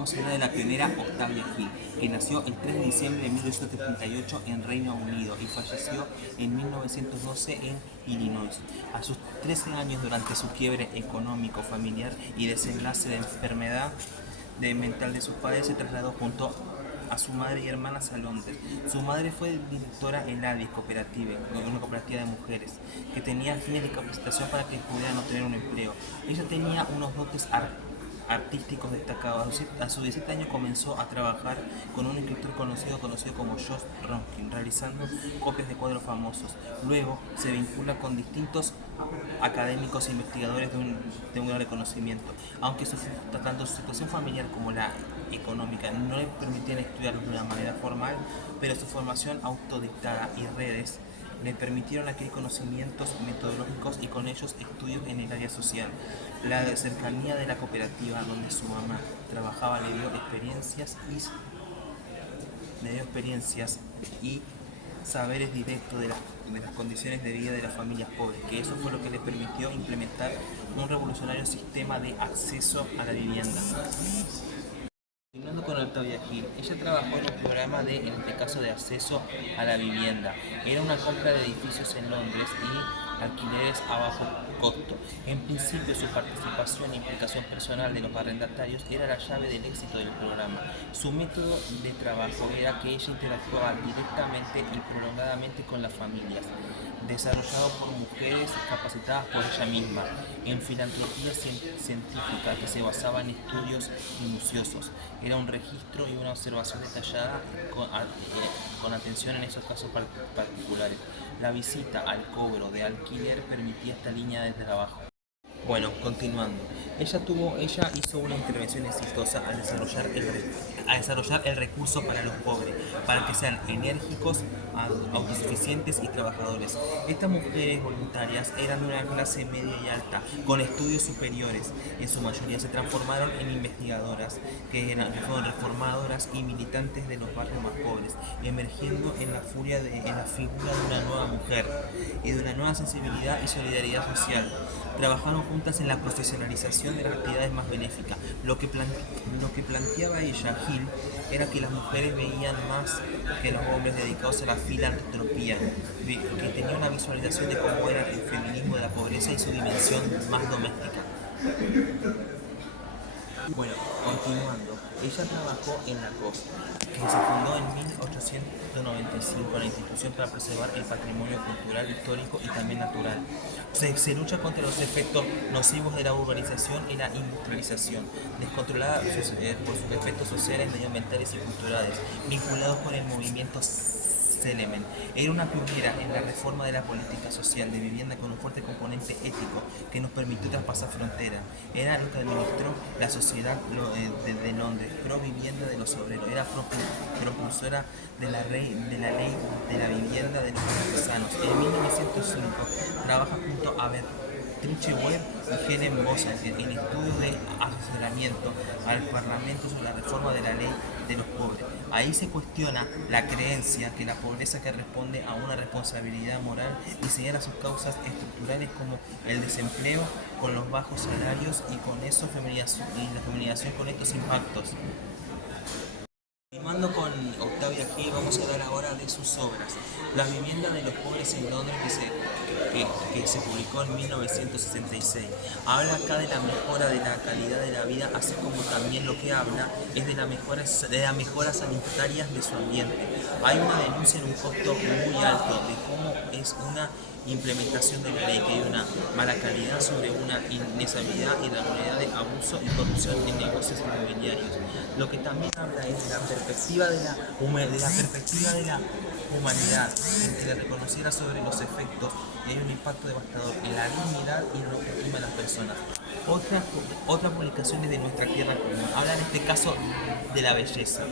Vamos a hablar de la pionera Octavia Hill, que nació el 3 de diciembre de 1838 en Reino Unido y falleció en 1912 en Illinois. A sus 13 años, durante su quiebre económico, familiar y desenlace de enfermedad mental de sus padres, se trasladó junto a su madre y hermanas a Londres. Su madre fue directora en la Cooperative, una cooperativa de mujeres, que tenía fines de capacitación para que pudieran obtener un empleo. Ella tenía unos dotes artísticos destacados. A sus 17 años comenzó a trabajar con un escritor conocido como George Ronkin, realizando copias de cuadros famosos. Luego se vincula con distintos académicos e investigadores de un gran reconocimiento, aunque tanto su situación familiar como la económica no le permitían estudiar de una manera formal, pero su formación autodictada y redes le permitieron adquirir conocimientos metodológicos y con ellos estudios en el área social. La cercanía de la cooperativa donde su mamá trabajaba le dio experiencias y saberes directos de las condiciones de vida de las familias pobres, que eso fue lo que le permitió implementar un revolucionario sistema de acceso a la vivienda. Continuando con Octavia Hill, ella trabajó en un programa en este caso, de acceso a la vivienda. Era una compra de edificios en Londres y alquileres a bajo costo. En principio, su participación e implicación personal de los arrendatarios era la llave del éxito del programa. Su método de trabajo era que ella interactuaba directamente y prolongadamente con las familias, desarrollado por mujeres capacitadas por ella misma, en filantropía científica que se basaba en estudios minuciosos. Era un registro y una observación detallada con atención en esos casos particulares. La visita al cobro de alquiler permitía esta línea de trabajo. Bueno, continuando. Ella hizo una intervención exitosa al desarrollar el recurso para los pobres, para que sean enérgicos, autosuficientes y trabajadores. Estas mujeres voluntarias eran de una clase media y alta, con estudios superiores. En su mayoría se transformaron en investigadoras, que fueron reformadoras y militantes de los barrios más pobres, emergiendo en la figura de una nueva mujer y de una nueva sensibilidad y solidaridad social. Trabajaron juntas en la profesionalización de las actividades más benéficas. Lo que planteaba ella, Hill, era que las mujeres veían más que los hombres dedicados a la filantropía, que tenía una visualización de cómo era el feminismo de la pobreza y su dimensión más doméstica. Bueno, continuando, ella trabajó en la COS, que se fundó en 1895, la institución para preservar el patrimonio cultural, histórico y también natural. Se lucha contra los efectos nocivos de la urbanización y la industrialización, descontrolada por sus efectos sociales, medioambientales y culturales, vinculados con el movimiento Selemen. Era una pionera en la reforma de la política social de vivienda con un fuerte componente ético que nos permitió traspasar fronteras. Era lo que administró la sociedad de Londres, pro vivienda de los obreros. Era propulsora de la ley de la vivienda de los artesanos. En 1905 trabaja junto a Beatrice Webb y Helen Boser en estudios de asesoramiento al Parlamento sobre la reforma de la ley de los pobres. Ahí se cuestiona la creencia que la pobreza que responde a una responsabilidad moral y señala sus causas estructurales como el desempleo con los bajos salarios y la feminización con estos impactos. Continuando con Octavia Hill, vamos a hablar ahora de sus obras. La vivienda de los pobres en Londres, que se publicó en 1966. Habla acá de la mejora de la calidad de la vida, así como también lo que habla es de las mejoras sanitarias de su ambiente. Hay una denuncia en un costo muy alto de cómo es una implementación de la ley, que hay una mala calidad sobre una inestabilidad y la realidad de abuso y corrupción en negocios inmobiliarios. Lo que también habla es de la perspectiva de la humanidad, en que le reconociera sobre los efectos y hay un impacto devastador en la dignidad y en la autoestima de las personas. Otra publicación es de Nuestra Tierra Común. Habla en este caso de la belleza,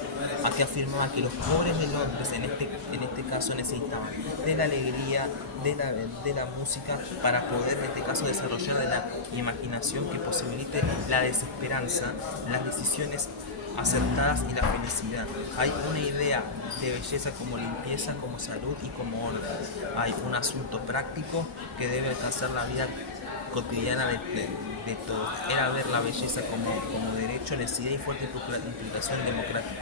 a que afirmaba que los pobres de Londres en este caso necesitaban de la alegría, de la música, para poder en este caso desarrollar de la imaginación que posibilite la desesperanza, las decisiones acertadas y la felicidad. Hay una idea de belleza como limpieza, como salud y como orden. Hay un asunto práctico que debe alcanzar la vida cotidiana de todos. Era ver la belleza como derecho, necesidad y fuerte implicación democrática.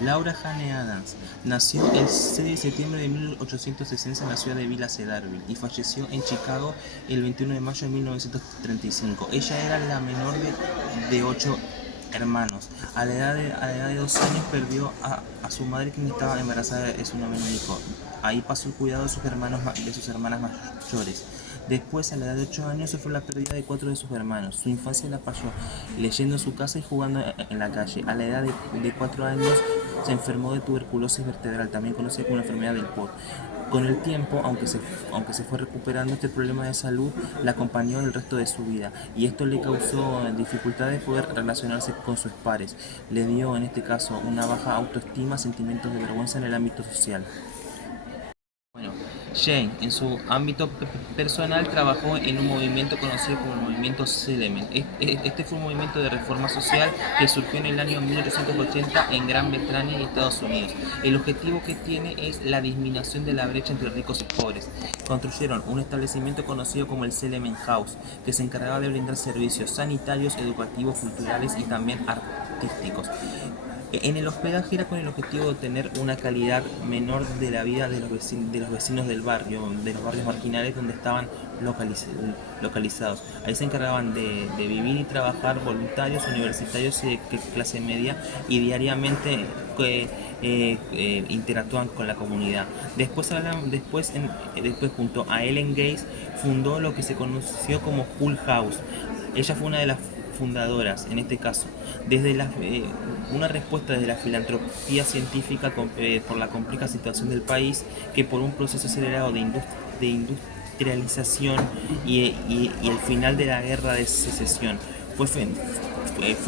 Laura Jane Adams nació el 6 de septiembre de 1860 en la ciudad de Villa Cedarville y falleció en Chicago el 21 de mayo de 1935. Ella era la menor de 8 hermanos. A la edad de 2 años perdió a su madre, quien estaba embarazada de su noveno hijo. Ahí pasó el cuidado de sus hermanas mayores. Después, a la edad de 8 años, sufrió la pérdida de 4 de sus hermanos. Su infancia la pasó leyendo en su casa y jugando en la calle. A la edad de 4 años se enfermó de tuberculosis vertebral, también conocida como la enfermedad del POD. Con el tiempo, aunque se fue recuperando, este problema de salud la acompañó el resto de su vida y esto le causó dificultad de poder relacionarse con sus pares. Le dio, en este caso, una baja autoestima, sentimientos de vergüenza en el ámbito social. Bueno, Jane, en su ámbito personal, trabajó en un movimiento conocido como el movimiento Selemen. Este fue un movimiento de reforma social que surgió en el año 1880 en Gran Bretaña y Estados Unidos. El objetivo que tiene es la disminución de la brecha entre ricos y pobres. Construyeron un establecimiento conocido como el Selemen House, que se encargaba de brindar servicios sanitarios, educativos, culturales y también artísticos. En el hospedaje era con el objetivo de obtener una calidad menor de la vida de los vecinos del barrio, de los barrios marginales donde estaban localizados. Ahí se encargaban de vivir y trabajar voluntarios, universitarios y de clase media y diariamente interactúan con la comunidad. Después junto a Ellen Gates fundó lo que se conoció como Hull House. Ella fue una de las fundadoras, en este caso, una respuesta desde la filantropía científica por la compleja situación del país, que por un proceso acelerado de industrialización y el final de la guerra de secesión fue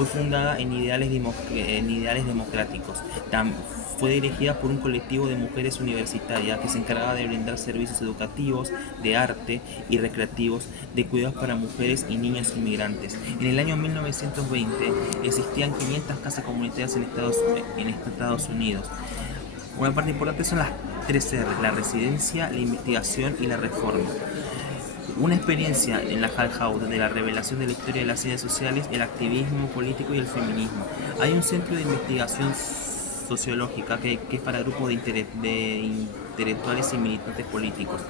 fundada en ideales democráticos. Fue dirigida por un colectivo de mujeres universitarias que se encargaba de brindar servicios educativos, de arte y recreativos, de cuidados para mujeres y niños inmigrantes. En el año 1920 existían 500 casas comunitarias en Estados Unidos. Una parte importante son las 3 R: la residencia, la investigación y la reforma. Una experiencia en la Hull House de la revelación de la historia de las ciencias sociales, el activismo político y el feminismo. Hay un centro de investigación sociológica que es para grupos de intelectuales y militantes políticos.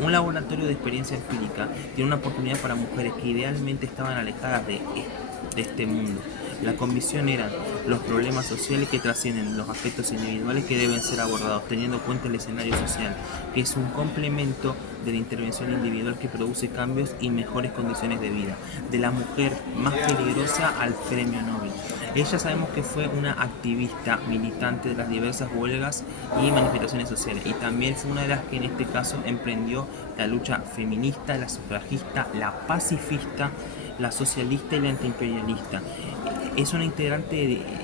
Un laboratorio de experiencia empírica tiene una oportunidad para mujeres que idealmente estaban alejadas de este mundo. La convicción eran los problemas sociales que trascienden los aspectos individuales que deben ser abordados, teniendo en cuenta el escenario social, que es un complemento de la intervención individual que produce cambios y mejores condiciones de vida. De la mujer más peligrosa al premio Nobel. Ella sabemos que fue una activista militante de las diversas huelgas y manifestaciones sociales y también fue una de las que en este caso emprendió la lucha feminista, la sufragista, la pacifista, la socialista y la antiimperialista. Es una integrante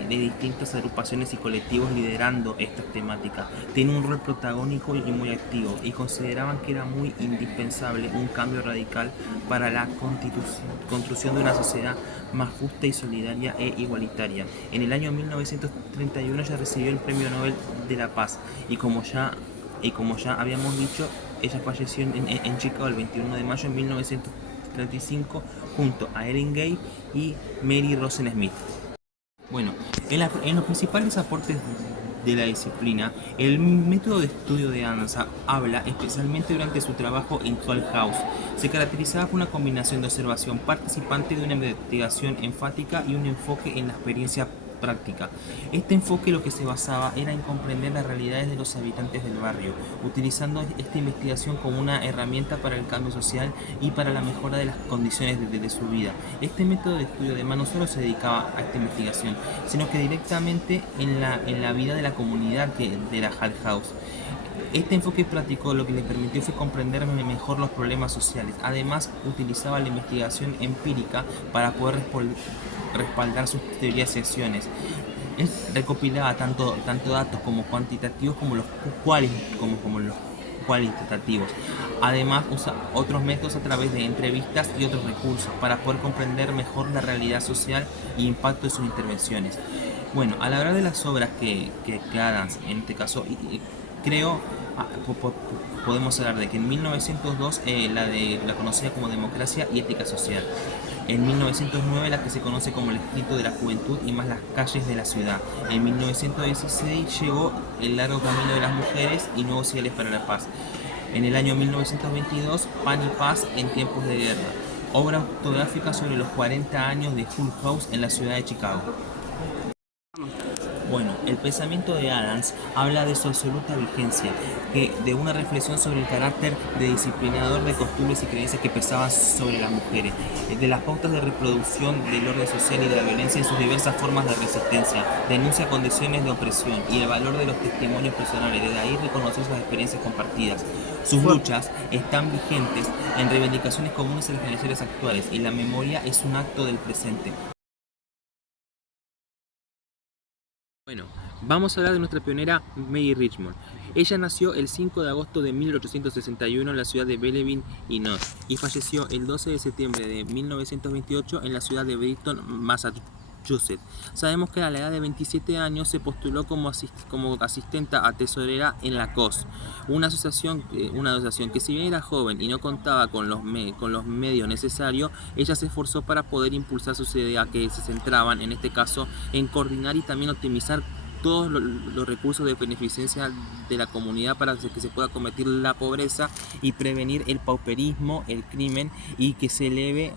de distintas agrupaciones y colectivos liderando estas temáticas. Tiene un rol protagónico y muy activo y consideraban que era muy indispensable un cambio radical para la construcción de una sociedad más justa y solidaria e igualitaria. En el año 1931 ella recibió el Premio Nobel de la Paz y como ya habíamos dicho, ella falleció en Chicago el 21 de mayo de 1935 junto a Ellen Gay y Mary Rosen Smith. Bueno, en los principales aportes de la disciplina, el método de estudio de Adams habla especialmente durante su trabajo en Hull House. Se caracterizaba por una combinación de observación participante, de una investigación enfática y un enfoque en la experiencia práctica. Este enfoque lo que se basaba era en comprender las realidades de los habitantes del barrio, utilizando esta investigación como una herramienta para el cambio social y para la mejora de las condiciones de su vida. Este método de estudio además no solo se dedicaba a esta investigación, sino que directamente en la vida de la comunidad de la Hull House. Este enfoque práctico lo que le permitió fue comprender mejor los problemas sociales. Además, utilizaba la investigación empírica para poder respaldar sus teorías y acciones. Él recopilaba tanto datos como cuantitativos como los cualitativos. Además, usa otros métodos a través de entrevistas y otros recursos para poder comprender mejor la realidad social y impacto de sus intervenciones. Bueno, al hablar de las obras que Adams, en este caso, creó podemos hablar de que en 1902 la conocida como Democracia y Ética Social. En 1909 la que se conoce como el Escrito de la Juventud y más las calles de la ciudad. En 1916 llegó El largo camino de las mujeres y Nuevos ideales para la paz. En el año 1922 Pan y paz en tiempos de guerra. Obra autográfica sobre los 40 años de Hull House en la ciudad de Chicago. Bueno, el pensamiento de Adams habla de su absoluta vigencia, de una reflexión sobre el carácter de disciplinador de costumbres y creencias que pesaban sobre las mujeres, de las pautas de reproducción del orden social y de la violencia en sus diversas formas de resistencia, denuncia condiciones de opresión y el valor de los testimonios personales, desde ahí reconocer sus experiencias compartidas. Sus luchas están vigentes en reivindicaciones comunes en las generaciones actuales y la memoria es un acto del presente. Bueno, vamos a hablar de nuestra pionera Mary Richmond. Ella nació el 5 de agosto de 1861 en la ciudad de Belleville, Illinois, y falleció el 12 de septiembre de 1928 en la ciudad de Brighton, Massachusetts. Sabemos que a la edad de 27 años se postuló como asistenta a tesorera en la COS, una asociación que, si bien era joven y no contaba con los medios necesarios, ella se esforzó para poder impulsar sus ideas, que se centraban en este caso en coordinar y también optimizar todos los recursos de beneficencia de la comunidad para que se pueda combatir la pobreza y prevenir el pauperismo, el crimen, y que se eleve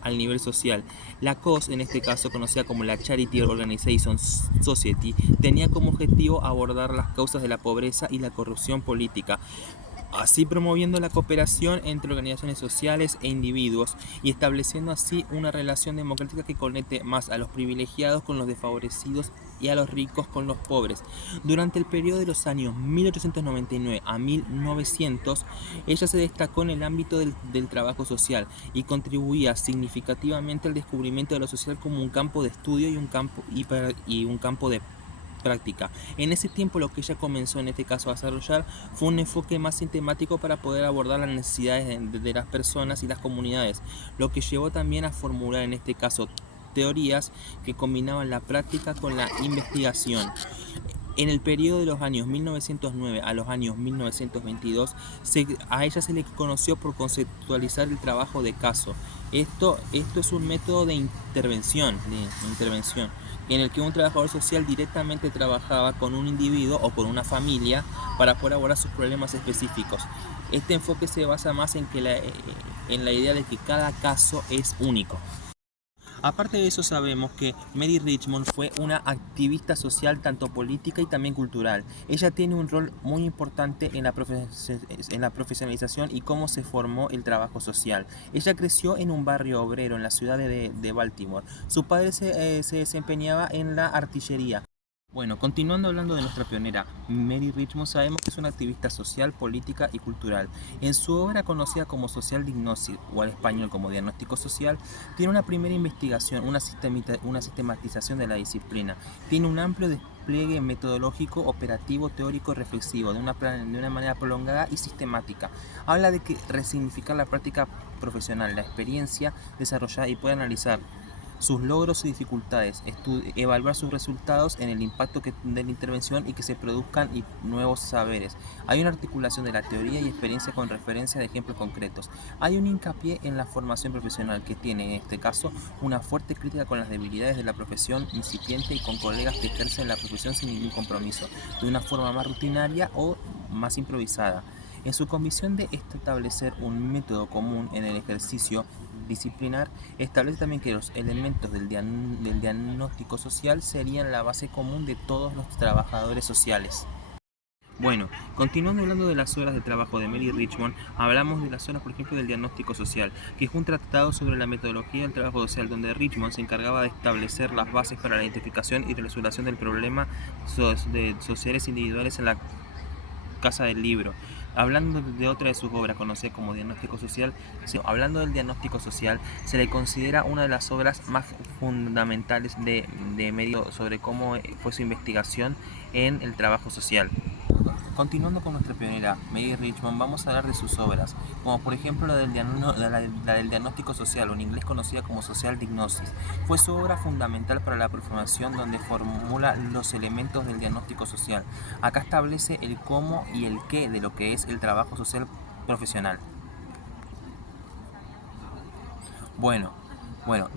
al nivel social. La COS, en este caso conocida como la Charity Organization Society, tenía como objetivo abordar las causas de la pobreza y la corrupción política, así promoviendo la cooperación entre organizaciones sociales e individuos y estableciendo así una relación democrática que conecte más a los privilegiados con los desfavorecidos y a los ricos con los pobres. Durante el periodo de los años 1899 a 1900, ella se destacó en el ámbito del trabajo social y contribuía significativamente al descubrimiento de lo social como un campo de estudio y un campo de práctica. En ese tiempo lo que ella comenzó en este caso a desarrollar fue un enfoque más sistemático para poder abordar las necesidades de las personas y las comunidades, lo que llevó también a formular en este caso teorías que combinaban la práctica con la investigación. En el periodo de los años 1909 a los años 1922, a ella se le conoció por conceptualizar el trabajo de caso. Esto es un método de intervención, en el que un trabajador social directamente trabajaba con un individuo o con una familia para poder abordar sus problemas específicos. Este enfoque se basa más en la idea de que cada caso es único. Aparte de eso, sabemos que Mary Richmond fue una activista social tanto política y también cultural. Ella tiene un rol muy importante en la profesionalización y cómo se formó el trabajo social. Ella creció en un barrio obrero en la ciudad de Baltimore. Su padre se desempeñaba en la artillería. Bueno, continuando hablando de nuestra pionera, Mary Richmond, sabemos que es una activista social, política y cultural. En su obra conocida como Social Diagnosis, o al español como Diagnóstico Social, tiene una primera investigación, una sistematización de la disciplina. Tiene un amplio despliegue metodológico, operativo, teórico y reflexivo, de una manera prolongada y sistemática. Habla de que resignificar la práctica profesional, la experiencia desarrollada, y puede analizar sus logros y dificultades, evaluar sus resultados en el impacto de la intervención y que se produzcan nuevos saberes. Hay una articulación de la teoría y experiencia con referencia de ejemplos concretos. Hay un hincapié en la formación profesional que tiene, en este caso, una fuerte crítica con las debilidades de la profesión incipiente y con colegas que ejercen la profesión sin ningún compromiso, de una forma más rutinaria o más improvisada. En su convicción de establecer un método común en el ejercicio disciplinar, establece también que los elementos del diagnóstico social serían la base común de todos los trabajadores sociales. Bueno, continuando hablando de las horas de trabajo de Mary Richmond, hablamos de las horas, por ejemplo, del diagnóstico social, que es un tratado sobre la metodología del trabajo social, donde Richmond se encargaba de establecer las bases para la identificación y resolución del problema de sociales individuales en la Casa del Libro. Hablando de otra de sus obras conocida como Diagnóstico Social, hablando del diagnóstico social, se le considera una de las obras más fundamentales de Mary sobre cómo fue su investigación en el trabajo social. Continuando con nuestra pionera, Mary Richmond, vamos a hablar de sus obras, como por ejemplo la del diagnóstico social, o en inglés conocida como Social Diagnosis. Fue su obra fundamental para la formación donde formula los elementos del diagnóstico social. Acá establece el cómo y el qué de lo que es el trabajo social profesional. Bueno,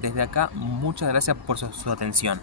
desde acá muchas gracias por su atención.